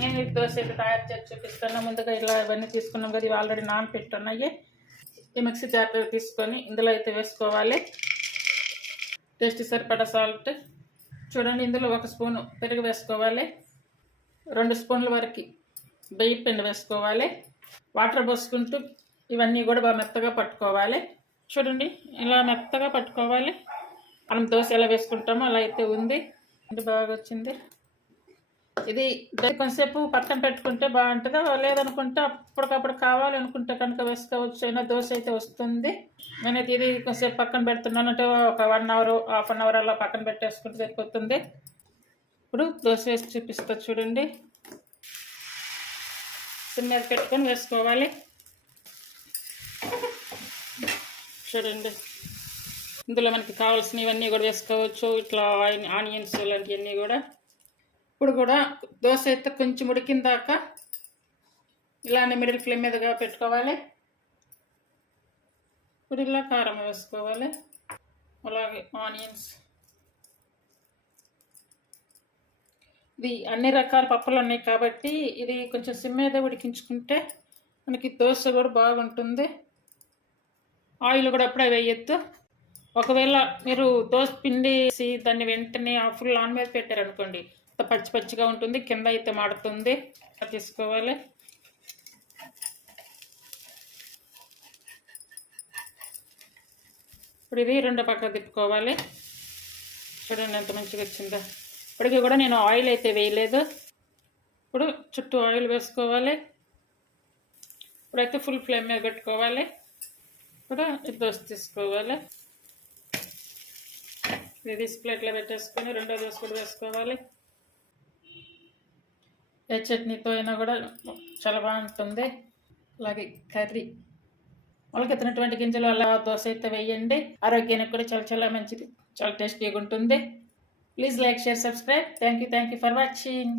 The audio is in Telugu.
నేను ఈ దోశ అయితే తయారు చేసి చూపిస్తాను. ముందుగా ఇలా ఇవన్నీ తీసుకున్నాం కదా, ఇవి ఆల్రెడీ నానపెట్టున్నాయి. ఈ మిక్సీ జార్ తీసుకొని ఇందులో అయితే వేసుకోవాలి. టేస్ట్ సరిపడా సాల్ట్ చూడండి. ఇందులో 1 స్పూను పెరుగు వేసుకోవాలి. 2 స్పూన్ల వరకు బియ్యం పిండి వేసుకోవాలి. వాటర్ పోసుకుంటూ ఇవన్నీ కూడా బాగా మెత్తగా పట్టుకోవాలి. చూడండి ఇలా మెత్తగా పట్టుకోవాలి. మనం దోశ ఎలా వేసుకుంటామో అలా అయితే ఉంది. బాగా వచ్చింది. ఇది కొంచెంసేపు పక్కన పెట్టుకుంటే బాగుంటుందో, లేదనుకుంటే అప్పటికప్పుడు కావాలి అనుకుంటే కనుక వేసుకోవచ్చు. అయినా దోశ అయితే వస్తుంది. నేనైతే ఇది కొంచెంసేపు పక్కన పెడుతున్నాను అంటే ఒక 1 అవర్ హాఫ్ అన్ అవర్ అలా పక్కన పెట్టేసుకుంటే సరిపోతుంది. ఇప్పుడు దోశ వేసి చూపిస్తా చూడండి. సిమ్ మీద పెట్టుకొని వేసుకోవాలి. చూడండి ఇందులో మనకి కావాల్సినవి ఇవన్నీ కూడా వేసుకోవచ్చు. ఇట్లా ఆనియన్స్ ఇలాంటివన్నీ కూడా. ఇప్పుడు కూడా దోశ అయితే కొంచెం ఉడికిన దాకా ఇలానే మిడిల్ ఫ్లేమ్ మీదగా పెట్టుకోవాలి. ఇప్పుడు ఇలా కారం వేసుకోవాలి, అలాగే ఆనియన్స్. ఇది అన్ని రకాల పప్పులు ఉన్నాయి కాబట్టి ఇది కొంచెం సిమ్ మీద ఉడికించుకుంటే మనకి దోశ కూడా బాగుంటుంది. ఆయిల్ కూడా అప్పుడే వేయొద్దు. ఒకవేళ మీరు దోశ పిండి దాన్ని వెంటనే ఫుల్ ఆన్ మీద పెట్టారనుకోండి, పచ్చి పచ్చిగా ఉంటుంది, కింద అయితే మాడుతుంది. తీసుకోవాలి. ఇప్పుడు ఇది 2 పక్కన తిప్పుకోవాలి. చూడండి ఎంత మంచిగా వచ్చిందో. ఇప్పటికీ కూడా నేను ఆయిల్ అయితే వేయలేదు. ఇప్పుడు చుట్టూ ఆయిల్ వేసుకోవాలి. ఇప్పుడైతే ఫుల్ ఫ్లేమ్ మీద పెట్టుకోవాలి. ఇప్పుడు దోశ తీసుకోవాలి. ఇది ప్లేట్లో పెట్టేసుకొని రెండో దోశ కూడా వేసుకోవాలి. ఏ చట్నీతో అయినా కూడా చాలా బాగుంటుంది. అలాగే కర్రీ మొలకెత్తినటువంటి గింజలు అలా దోశ అయితే వేయండి. ఆరోగ్యానికి కూడా చాలా చాలా మంచిది, చాలా టేస్టీగా ఉంటుంది. Please like, share, subscribe. Thank you for watching.